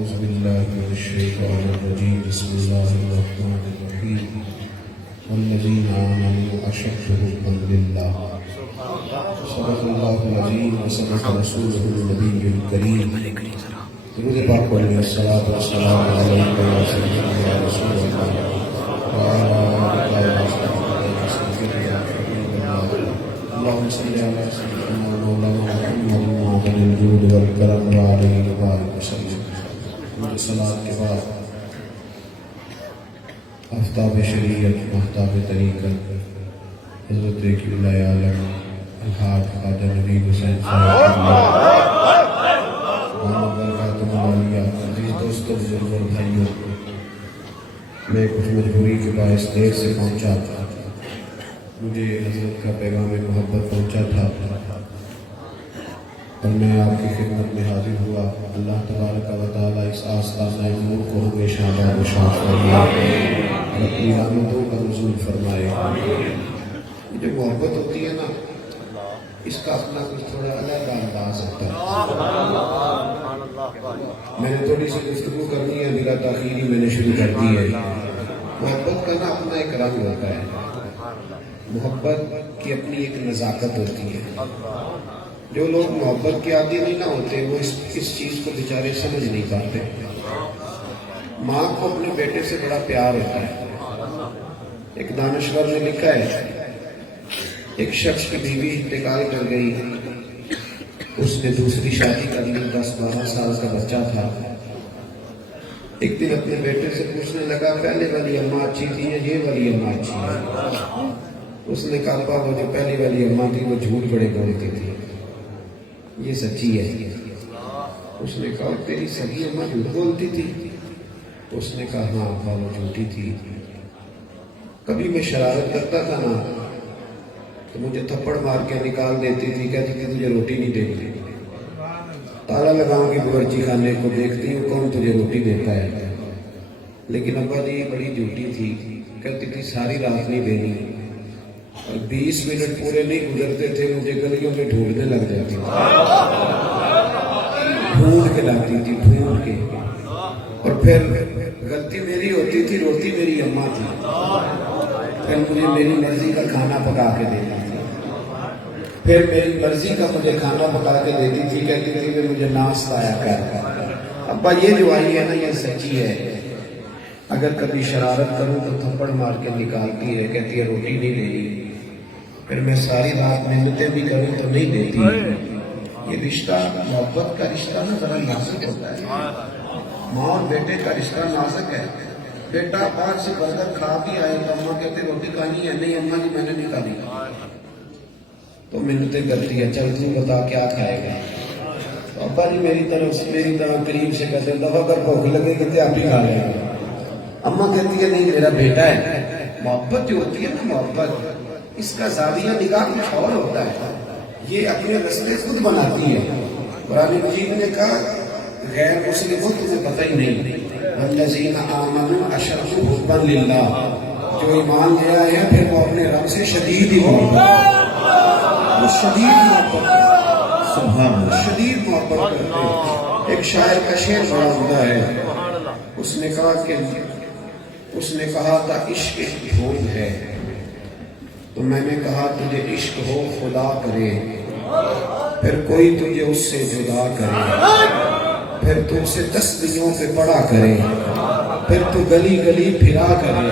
أعوذ بالله من الشيطان الرجيم بسم الله الرحمن الرحيم والذين آمنوا أشد حبا لله صدق الله العظيم وصدق رسوله النبي الكريم درود پاک علیہ الصلوۃ والسلام علیک یا سیدنا یا رسول اللہ وعلى آلہ وصحبہ اللهم صل على سيدنا مولانا محمد معدن الجود والکرم وعلیہ وآلہ وسلم. صلاة کے بعد آفتاب شریعت محتاب طریقت حضرت قبلہ عالم الحاج خواجہ نوید حسین صاحب عزیز دوستوں بزرگوں اور بھائیوں، میں کچھ مجبوری کے باعث دیر سے پہنچا تھا. مجھے حضرت کا پیغام محبت پہنچا تھا اور میں آپ کی خدمت میں حاضر ہوا. اللہ تبارک و تعالیٰ اس آستانہ نور کو ہمیشہ آباد و شاد فرمائے اور اپنی رحمتوں کا نزول فرمائے. یہ جو محبت ہوتی ہے نا، اس کا اپنا کچھ تھوڑا الگ انداز ہوتا ہے. میں نے تھوڑی سی گفتگو کرنی ہے، بلا تاخیری میں نے شروع کر دی ہے. محبت کا نا اپنا ایک رنگ ہوتا ہے، محبت کی اپنی ایک نزاکت ہوتی ہے. جو لوگ محبت کے عادی نہیں نہ ہوتے وہ اس چیز کو بیچارے سمجھ نہیں پاتے. ماں کو اپنے بیٹے سے بڑا پیار ہوتا ہے. ایک دانشور نے لکھا ہے، ایک شخص کی بیوی انتقال کر گئی، اس نے دوسری شادی کر لی، 10-12 سال کا بچہ تھا. ایک دن اپنے بیٹے سے پوچھنے لگا، پہلے والی اماں اچھی تھی یا یہ والی اماں اچھی ہے؟ اس نے کہا، وہ جو پہلی والی اماں تھی وہ جھوٹ بڑے بولتی تھی، یہ سچی ہے. اس نے کہا، تیری سگی اماں جھوٹ بولتی تھی؟ اس نے کہا، ہاں وہ جھوٹی تھی. کبھی میں شرارت کرتا تھا نا تو مجھے تھپڑ مار کے نکال دیتی تھی، کہتی تھی تجھے روٹی نہیں دیتی. تالا لگاؤں کے باورچی خانے کو دیکھتی ہوں، کون تجھے روٹی دیتا ہے؟ لیکن ابا جی بڑی جھوٹی تھی، کہتی تھی ساری رات نہیں دینی. اور 20 منٹ پورے نہیں گزرتے تھے مجھے گلیوں میں ڈھونڈنے لگ جاتی تھی، ڈھونڈ کے لاتی تھی، ڈھونڈ کے. اور پھر غلطی میری ہوتی تھی، روتی میری اماں تھی. پھر مجھے میری مرضی کا کھانا پکا کے دیتی تھی، پھر میری مرضی کا مجھے کھانا پکا کے دیتی تھی، کہتی تھی کہ مجھے ناس لایا کر. ابا یہ جو آئی ہے نا یہ سچی ہے. اگر کبھی شرارت کروں تو تھپڑ مار کے نکالتی ہے، کہتی ہے روٹی نہیں دینی. پھر میں ساری رات محنتیں بھی کروں تو نہیں دیتی. یہ رشتہ محبت کا رشتہ نا ذرا نازک ہوتا ہے. ماں اور بیٹے کا رشتہ نازک ہے. بیٹا باہر سے برگر کھا بھی آئے تو اماں کہتے روٹی کھانی ہے؟ نہیں اماں جی میں نے نہیں کھانی. تو محنتیں کرتی ہے، چل تو بتا کیا کھائے گا؟ ابا جی میری طرف قریب سے کہتے دفعہ اگر بھوک لگے کہ آپ بھی کھا لیں گے. اماں کہتی ہے نہیں میرا بیٹا ہے. محبت جو ہوتی ہے نا، محبت اس کا زاویہ نگاہ کچھ اور ہوتا ہے. یہ اپنے رستے خود بناتی ہے. قرآن مجید نے کہا غیر مسلموں تمہیں پتہ ہی نہیں، والذین آمنوا اشد حبا للہ، جو ایمان لے آئے ہیں پھر وہ اپنے رب سے شدید ہی محبت، وہ شدید محبت، سبحان اللہ، شدید محبت کرتے ہیں. ایک شاعر کا شعر بڑا عمدہ ہے. اس نے کہا تھا عشق ایک بھوگ ہے، تو میں نے کہا تجھے عشق ہو خدا کرے، پھر کوئی تجھے اس سے جدا کرے، پھر تو اسے تسبیحوں پہ پڑا کرے، پھر تو گلی گلی پھرا کرے،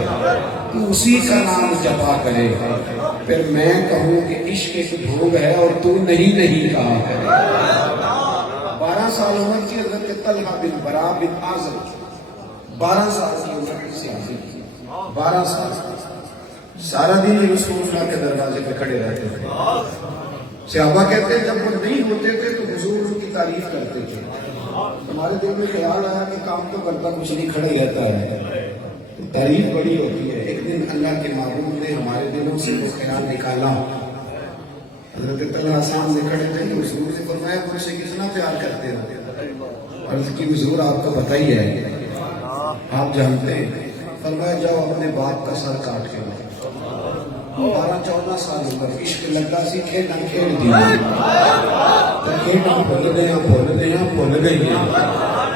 تو اسی کا نام جپا کرے، پھر میں کہوں کہ عشق ایک بھوگ ہے اور تو نہیں کہا کرے. 12 سال عمر کی حضرت طلحہ بن برا بن عازب، 12 سال کی عمر سے حاصل کی، 12 سال سارا دن رسول اللہ کے دروازے پہ کھڑے رہتے تھے. صحابہ کہتے ہیں جب وہ نہیں ہوتے تھے تو حضور ان کی تعریف کرتے تھے. ہمارے دل میں خیال آیا کہ کام تو کرتا کچھ نہیں، کھڑے رہتا ہے، تعریف بڑی ہوتی ہے. ایک دن اللہ کے محبوب نے ہمارے دلوں سے وہ خیال نکالا. حضرت طلحہ سامنے کھڑے تھے، حضور سے فرمایا مجھ سے کتنا پیار کرتے ہو؟ عرض کی حضور آپ کو پتہ ہی ہے، آپ جانتے ہیں. فرمایا جاؤ اپنے باپ کا سر کاٹ کے لاؤ. 12-14 سال عمر، عشق لگا سی کھیلنا کھیل دی، کھیلنا بھول گئی ہیں.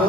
2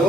2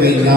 ਗਈਆਂ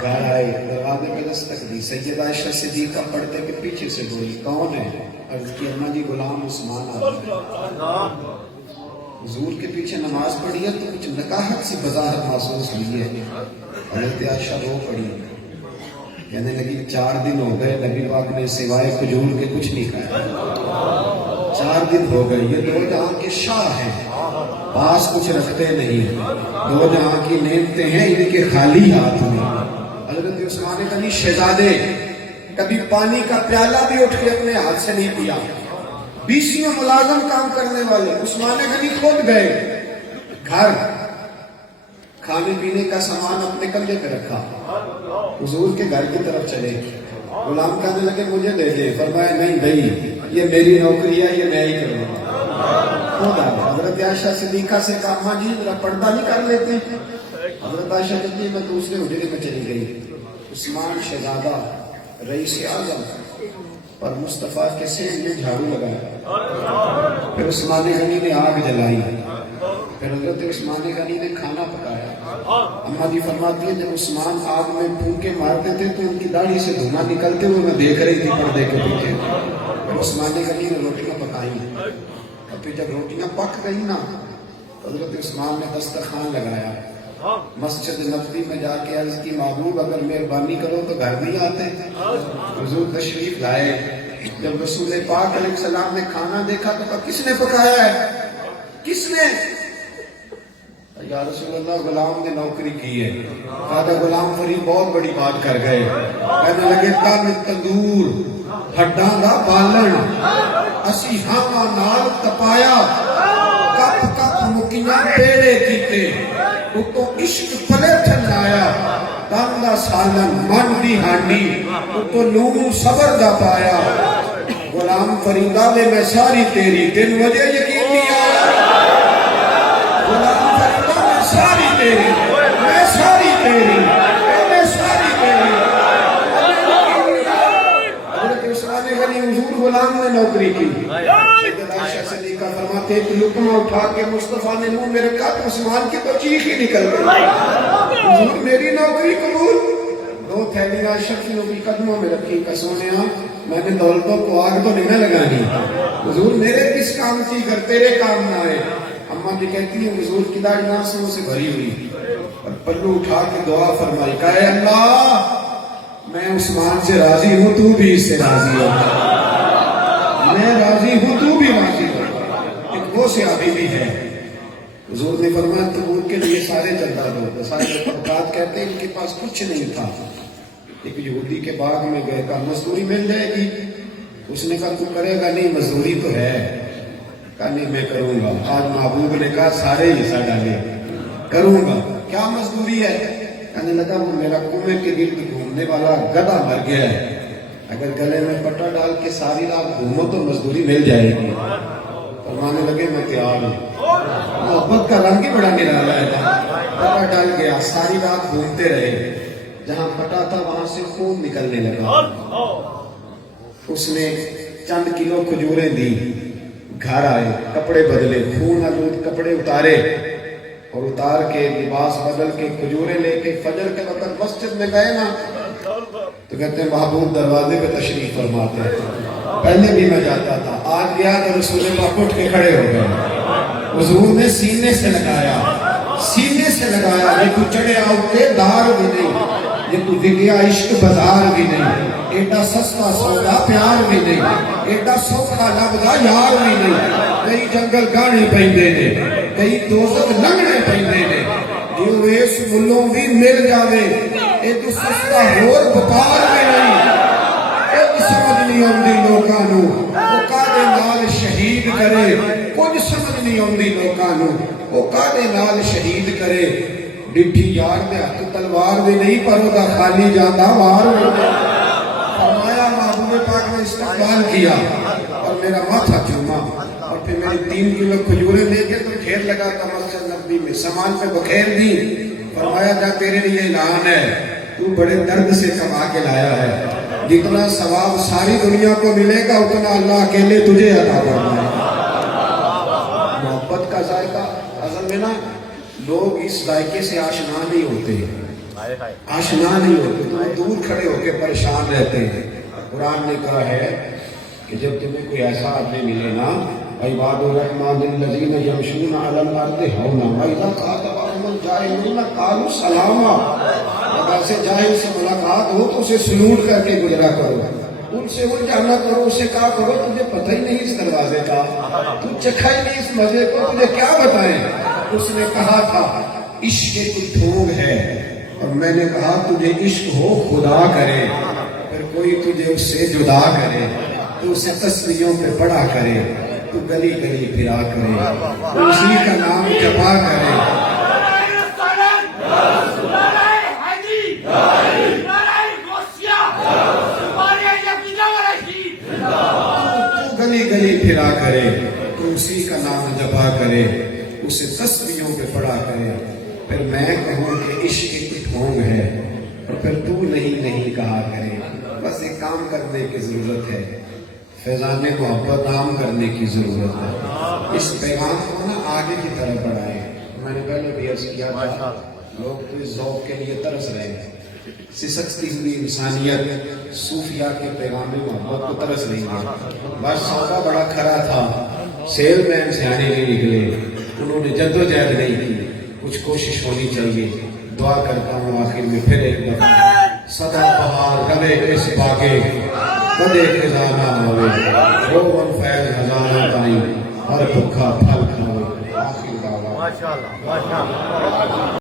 گھر آئے, دروازے پہ دستک دی, سیدہ عائشہ صدیقہ پردے کے پیچھے سے بولی, کون ہے؟ عرض کی, اماں جی غلام عثمان آ گئے. حضور کے پیچھے نماز پڑھی ہے تو کچھ نکاحت سی بظاہر محسوس ہوئی ہے. حضرت عائشہ رو پڑی, کہنے لگی 4 دن ہو گئے نبی پاک نے سوائے کھجور کے کچھ نہیں کھایا. 4 دن ہو گئے, یہ 2 جہاں کے شاہ ہیں, پاس کچھ رکھتے نہیں, 2 جہاں کی نعمتیں ہیں ان کے خالی ہاتھ میں. حضرت عثمان غنی شہزادے کبھی پانی کا پیالہ بھی اٹھ کے اپنے ہاتھ سے نہیں پیا. 20 ملازم کام کرنے والے, عثمان غنی خود گئے گھر, کھانے پینے کا سامان اپنے کندھے پہ رکھا, حضور کے گھر کی طرف چلے. غلام کہنے لگے مجھے دے دے, فرمایا نہیں بھائی یہ میری نوکری ہے, یہ میں ہی کروں گا. خود آیا. حضرت عائشہ صدیقہ سے کہا, ماں جی ذرا پردہ نہیں کر لیتے؟ حضرت عائشہ کہتی ہے میں دوسرے حجرے میں چلی گئی. عثمان شہزادہ رئیس اعظم اور مصطفیٰ کے سر میں جھاڑو لگایا. پھر عثمان غنی نے آگ جلائی, پھر حضرت عثمان غنی نے کھانا پکایا. اماں جی فرماتی ہے جب عثمان آگ میں پھونکے مارتے تھے تو ان کی داڑھی سے دھواں نکلتے ہوئے میں دیکھ رہی تھی پردے کے پیچھے. پھر عثمان غنی نے روٹیاں پکائی, اور پھر جب روٹیاں پک گئی نا تو حضرت عثمان نے دسترخوان لگایا. مسجد نبوی میں جا کے عرض کی, محبوب اگر مہربانی کرو تو گھر نہیں آتے؟ حضور تشریف لائے. جب رسول پاک علیہ السلام نے کھانا دیکھا تو کہا کس نے پکایا ہے, کس نے؟ یا رسول اللہ غلام نے نوکری کی ہے. کہا غلام فرید بہت بڑی بات کر گئے. کہنے لگے تن تندور ہڈاں دا بالن اسی ہاواں نال تپایا, کپ کپ مکیاں پیڑے کیتے, اتو عشق پلے چلایا, تن دا سالن من دی ہانڈی اتو لون صبر دا پایا. غلام فریدہ میں ساری تیری 3 وجہ یقین نہیں آیا. غلام فریدہ میں ساری تیری, میں ساری تیری, میں ساری تیری. حضرت عثمان غنی حضور غلام نے نوکری کی. سیدہ عائشہ صدیقہ فرماتے ایک لقمہ اٹھا کے مصطفیٰ نے منہ میں رکھا تو عثمان کی تو چیخ ہی نکل گئی. حضور میری نوکری قبول. 2 تھیلیاں شفیعوں کی قدموں میں رکھی, کہ سونیا میں نے دولتوں کو آگ تو نہیں لگانی, حضور میرے کس کام کی کر تیرے کام نہ آئے. اماں جی کہتی ہیں حضور کی داڑھی آنسوؤں سے بھری ہوئی, اور پلو اٹھا کے دعا فرمائی, کہے اللہ میں عثمان سے راضی ہوں, تو بھی اس سے راضی ہو. میں راضی ہوں, تو بھی راضی ہو. ایک وہ صحابی بھی ہے, حضور نے فرمایا تبوک کے لیے سارے چلتا دو. سارے اوقات کہتے ہیں ان کے پاس کچھ نہیں تھا. ایک یہودی کے باغ میں گئے, کہا مزدوری مل جائے گی؟ اس نے کہا تو کرے گا؟ نہیں مزدوری تو ہے. کہا نہیں میں کروں گا. آج محبوب نے کہا سارے حصہ ڈالے, کروں گا. کیا مزدوری ہے؟ کہنے لگا وہ میرا کنویں کے گرد گھومنے والا گدھا مر گیا ہے, اگر گلے میں پٹا ڈال کے ساری رات گھومو تو مزدوری مل جائے گی. فرمانے لگے میں تیار ہوں. محبت کا رنگ ہی بڑا نرالا ہے. پٹا ڈال گیا, ساری رات گھومتے رہے, جہاں پٹا تھا وہاں سے خون نکلنے لگا. اس نے چند کلو کھجوریں دی, گھر آئے, کپڑے بدلے, خون آلود کپڑے اتارے, اور اتار کے لباس بدل کے کھجوریں لے کے فجر کے وقت مسجد میں گئے نا تو کہتے ہیں محبوب دروازے پہ تشریف فرماتے ہیں. پہلے بھی میں جاتا تھا, آج گیا تو رسول پاک اٹھ کے کھڑے ہو گئے. حضور نے سینے سے لگایا, سینے سے لگایا. یہ تو چڑھے آؤتے دار بھی نہیں, یہ تو وگیا عشق بازار بھی نہیں, ایڈا سستا سودا پیار بھی نہیں, ایڈا سوکھا لبدا یار بھی نہیں. کئی جنگل گانے پیندے نے, کئی دوزخ لنگنے پیندے نے, جو اس ملوں بھی مل جاوے اے تو سستا ہور بپار بھی نہیں. کچھ سمجھ نہیں آندی لوکاں نو وہ کادے نال شہید کرے, کچھ سمجھ نہیں آندی لوکاں نو وہ کادے نال شہید کرے. ڈٹھی یار دے ہاتھ تلوار بھی نہیں, پر دا خالی جاندہ وار بھی نہیں. فرمایا محبوب پاک نے استقبال کیا اور میرا ماتھا چوما, اور پھر میری 3 کلو کھجوریں لے کے تو ڈھیر لگا تھا مسجد نبوی میں, سامان پہ بخیر دی. فرمایا جا تیرے لیے اعلان ہے, تو بڑے درد سے کما کے لایا ہے, جتنا ثواب ساری دنیا کو ملے گا اتنا اللہ اکیلے تجھے عطا کرنا ہے. محبت کا ذائقہ اصل میں نا لوگ اس ذائقے سے آشنا نہیں ہوتے. آشنا نہیں ہوتے، تو دور کھڑے ہو کے پریشان رہتے ہیں۔ قرآن نے کہا ہے کہ جب تمہیں کوئی ایسا آدمی ملے نا، عباد الرحمن الذین یمشون علی الارض ہونا وَإِذَا خَاطَبَهُمُ الْجَاهِلُونَ قَالُوا سَلَامًا، اگر سے جاہل سے ملاقات ہو تو اسے سلوٹ کر کے گزرا کرو، ان سے الجھانا کرو، اسے کہا کرو تجھے پتہ ہی نہیں اس دروازے کا، تو چکھا ہی نہیں اس مزے کو، تجھے کیا بتائیں۔ اس نے کہا تھا عشق کی ٹھونگ ہے، اور میں نے کہا تجھے عشق ہو خدا کرے، پھر کوئی تجھے اس سے جدا کرے تو اسے تسبیحوں پہ پڑھا کرے، تو گلی گلی پھرا کرے، تو اسی کا نام جپا کرے۔ تو گلی گلی پھرا کرے، تو اسی کا نام جپا کرے، اسے تسبیحوں پہ پڑھا کرے، پھر میں کہوں کہ عشق کی ٹھونگ ہے، اور پھر تو نہیں کہا کرے۔ بس ایک کام کرنے کی ضرورت ہے، فیضان محبت عام کرنے کی ضرورت ہے، اس پیغام کو نا آگے کی طرف بڑھائے۔ میں نے پہلے بھی عرض کیا تھا، لوگ تو اس ذوق کے لیے ترس رہے ہیں، سسکتی ہوئی انسانیت صوفیاء کے پیغام محبت کو ترس رہی ہے۔ بس سودا بڑا کھرا تھا، سیل مین سیانے نہیں نکلے، انہوں نے جدوجہد نہیں کی، کچھ کوشش ہونی چاہیے۔ دعا کرتا ہوں آخر میں پھر ایک دفعہ، سدا بہار گلے اس باغے کدے خزانہ ہوئے، روغن فیض خزانہ تائیں، اور بھکھا پھل کھاوے۔ آخر دعویٰ